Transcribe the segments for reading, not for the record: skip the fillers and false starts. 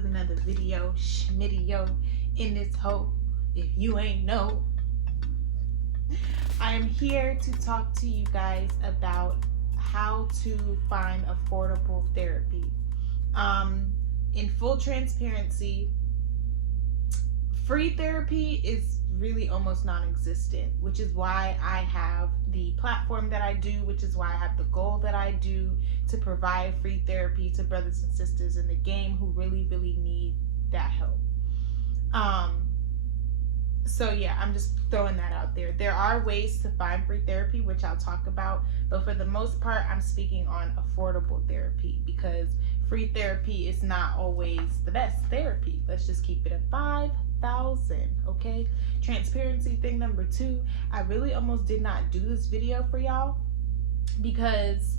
with another video. Schmitty-yo in this hoe. If you ain't know, I am here to talk to you guys about how to find affordable therapy. In full transparency, free therapy is really almost non-existent, which is why I have the platform that I do, which is why I have the goal that I do to provide free therapy to brothers and sisters in the game who really need that help. So yeah, I'm just throwing that out there. There are ways to find free therapy, which I'll talk about, but for the most part, I'm speaking on affordable therapy because free therapy is not always the best therapy. Let's just keep it at 5,000, okay? Transparency thing number 2, I really almost did not do this video for y'all because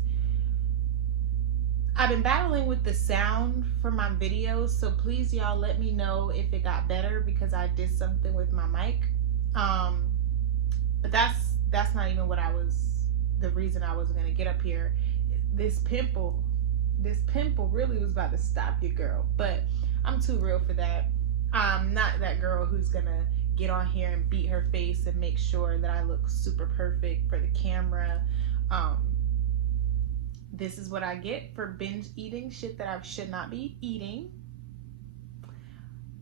I've been battling with the sound for my videos, so please y'all let me know if it got better because I did something with my mic. But that's not even the reason I wasn't gonna get up here. This pimple really was about to stop you, girl, but I'm too real for that. I'm not that girl who's gonna get on here and beat her face and make sure that I look super perfect for the camera. This is what I get for binge eating shit that I should not be eating.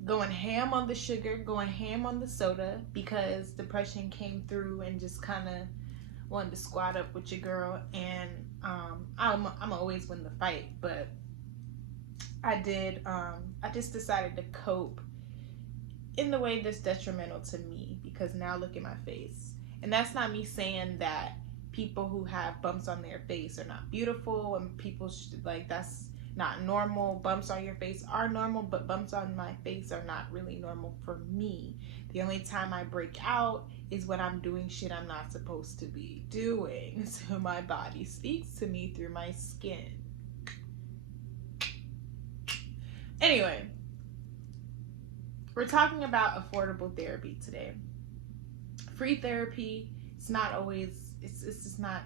Going ham on the sugar, going ham on the soda because depression came through and just kind of wanted to squat up with your girl. And I'm always win the fight, but I just decided to cope in the way that's detrimental to me because now look at my face. And that's not me saying that people who have bumps on their face are not beautiful and people that's not normal. Bumps on your face are normal, but bumps on my face are not really normal for me. The only time I break out is when I'm doing shit I'm not supposed to be doing. So my body speaks to me through my skin. Anyway, we're talking about affordable therapy today. Free therapy, it's just not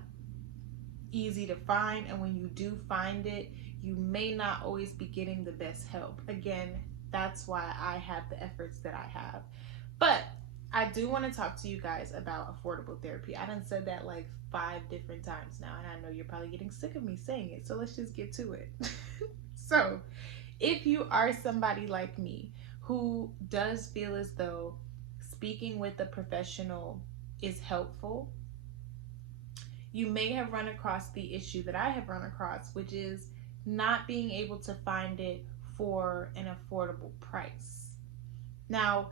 easy to find, and when you do find it, you may not always be getting the best help. Again, that's why I have the efforts that I have. But I do want to talk to you guys about affordable therapy. I done said that like 5 different times now, and I know you're probably getting sick of me saying it, so let's just get to it. So, if you are somebody like me who does feel as though speaking with a professional is helpful, you may have run across the issue that I have run across, which is not being able to find it for an affordable price. Now,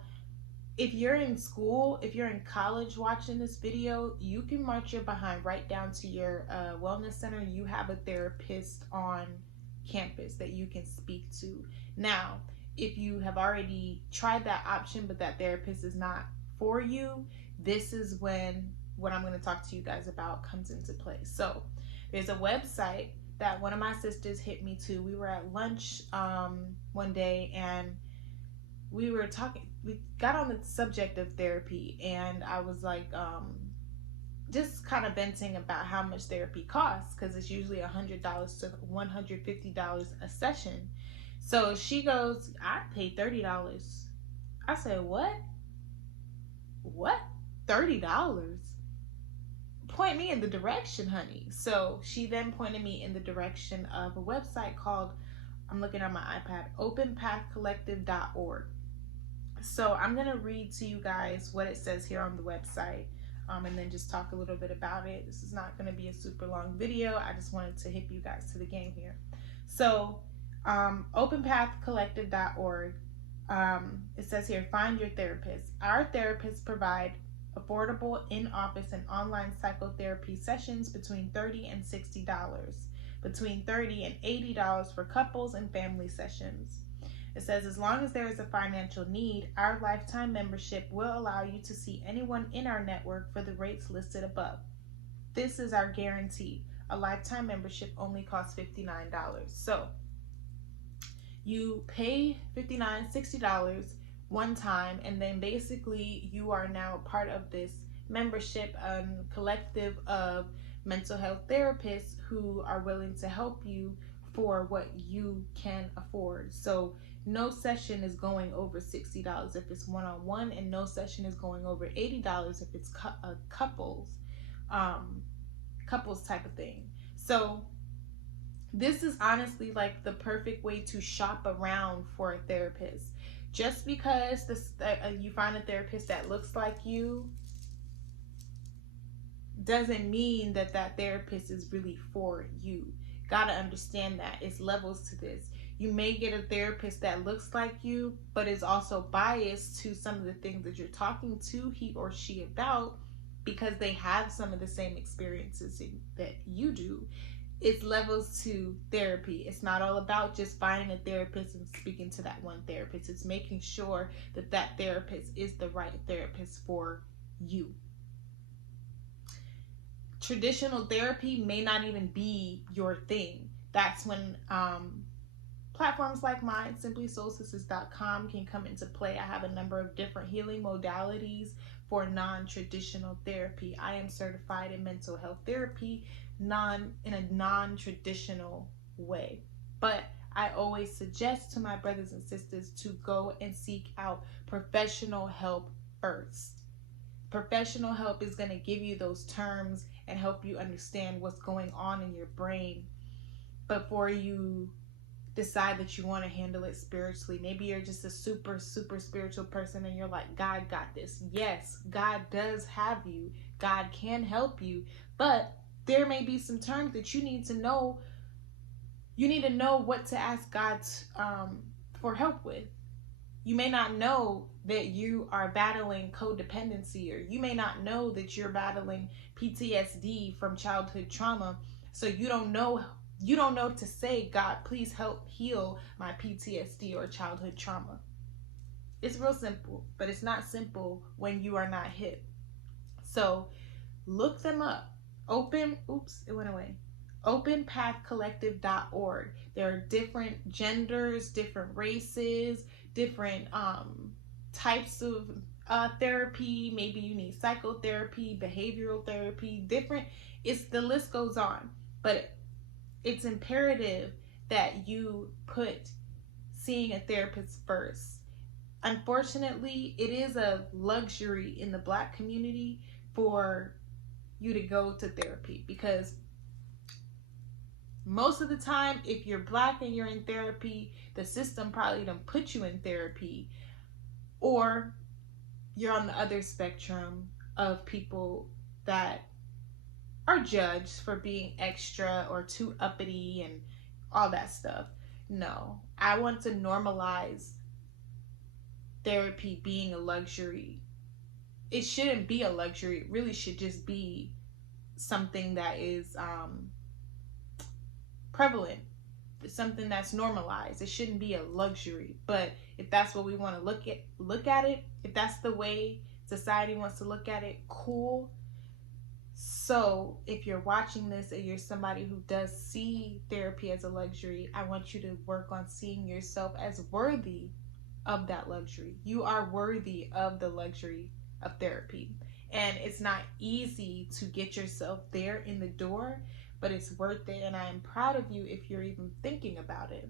if you're in school, if you're in college watching this video, you can march your behind right down to your wellness center. You have a therapist on campus that you can speak to. Now, if you have already tried that option, but that therapist is not for you, this is when what I'm going to talk to you guys about comes into play. So there's a website that one of my sisters hit me to. We were at lunch one day and we got on the subject of therapy, and I was like just kind of venting about how much therapy costs because it's usually $100 to $150 a session. So she goes, I paid $30. I said, what? $30? Point me in the direction, honey. So she then pointed me in the direction of a website called, I'm looking at my iPad, openpathcollective.org. So I'm going to read to you guys what it says here on the website, and then just talk a little bit about it. This is not going to be a super long video. I just wanted to hip you guys to the game here. So openpathcollective.org, it says here, find your therapist. Our therapists provide affordable in-office and online psychotherapy sessions between $30 and $60, between $30 and $80 for couples and family sessions. It says, as long as there is a financial need, our lifetime membership will allow you to see anyone in our network for the rates listed above. This is our guarantee. A lifetime membership only costs $59. So you pay $59, $60 one time, and then basically you are now part of this membership collective of mental health therapists who are willing to help you for what you can afford. So no session is going over $60 if it's one-on-one, and no session is going over $80 if it's couples type of thing. So this is honestly like the perfect way to shop around for a therapist. Just because you find a therapist that looks like you doesn't mean that that therapist is really for you. Gotta understand that it's levels to this. You may get a therapist that looks like you, but is also biased to some of the things that you're talking to he or she about, because they have some of the same experiences that you do. It's levels to therapy. It's not all about just finding a therapist and speaking to that one therapist. It's making sure that that therapist is the right therapist for you. Traditional therapy may not even be your thing. That's when platforms like mine, simplysoulsisters.com, can come into play. I have a number of different healing modalities for non-traditional therapy. I am certified in mental health therapy in a non-traditional way. But I always suggest to my brothers and sisters to go and seek out professional help first. Professional help is going to give you those terms and help you understand what's going on in your brain before you decide that you want to handle it spiritually. Maybe you're just a super spiritual person and you're like, God got this. Yes, God does have you. God can help you, but there may be some terms that you need to know. You need to know what to ask God for help with. You may not know that you are battling codependency, or you may not know that you're battling PTSD from childhood trauma. So you don't know to say, God, please help heal my PTSD or childhood trauma. It's real simple, but it's not simple when you are not hip. So look them up. Openpathcollective.org. There are different genders, different races, different types of therapy. Maybe you need psychotherapy, behavioral therapy, the list goes on. But it's imperative that you put seeing a therapist first. Unfortunately, it is a luxury in the Black community for you to go to therapy, because most of the time, if you're Black and you're in therapy, the system probably done put you in therapy, or you're on the other spectrum of people that are judged for being extra or too uppity and all that stuff. No, I want to normalize therapy being a luxury. It shouldn't be a luxury. It really should just be something that is prevalent. It's something that's normalized. It shouldn't be a luxury. But if that's what we want to look at it, if that's the way society wants to look at it, cool. So if you're watching this and you're somebody who does see therapy as a luxury, I want you to work on seeing yourself as worthy of that luxury. You are worthy of the luxury of therapy. And it's not easy to get yourself there in the door, but it's worth it. And I am proud of you if you're even thinking about it.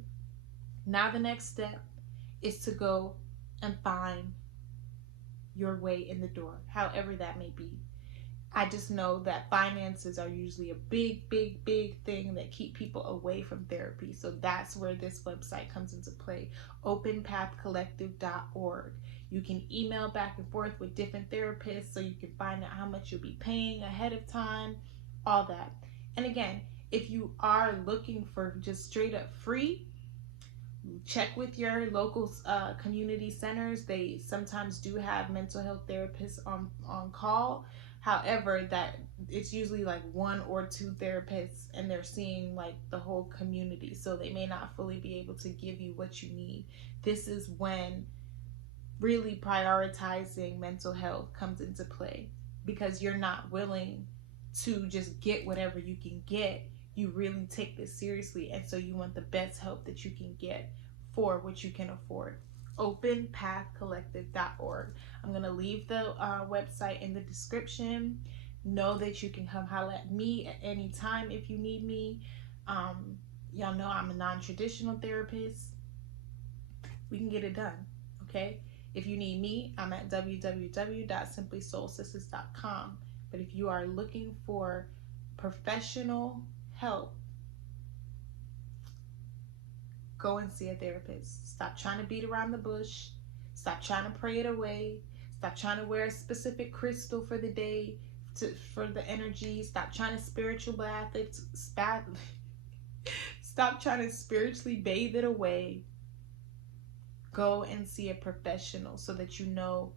Now the next step is to go and find your way in the door, however that may be. I just know that finances are usually a big thing that keep people away from therapy. So that's where this website comes into play, openpathcollective.org. You can email back and forth with different therapists so you can find out how much you'll be paying ahead of time, all that. And again, if you are looking for just straight up free, check with your local community centers. They sometimes do have mental health therapists on call. However, that it's usually like one or two therapists, and they're seeing like the whole community. So they may not fully be able to give you what you need. This is when really prioritizing mental health comes into play, because you're not willing to just get whatever you can get. You really take this seriously, and so you want the best help that you can get for what you can afford. openpathcollective.org. I'm going to leave the website in the description. Know that you can come holler at me at any time if you need me. Y'all know I'm a non-traditional therapist. We can get it done, okay? If you need me, I'm at www.simplysoulsisters.com. But if you are looking for professional help, go and see a therapist. Stop trying to beat around the bush. Stop trying to pray it away. Stop trying to wear a specific crystal for the day for the energy. Stop trying to spiritual bath it. Stop trying to spiritually bathe it away. Go and see a professional so that you know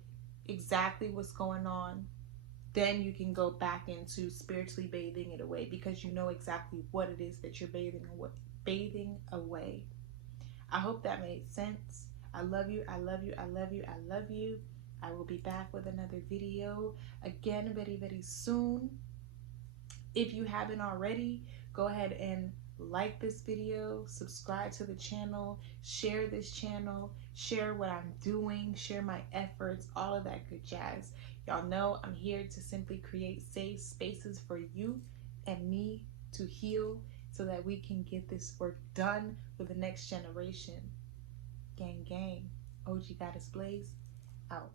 exactly what's going on. Then you can go back into spiritually bathing it away because you know exactly what it is that you're bathing away. I hope that made sense. I love you. I love you. I love you. I love you. I will be back with another video again very, very soon. If you haven't already, go ahead and like this video, subscribe to the channel, share this channel, share what I'm doing, share my efforts, all of that good jazz. Y'all know I'm here to simply create safe spaces for you and me to heal so that we can get this work done with the next generation. Gang, gang. OG Goddess Blaze, out.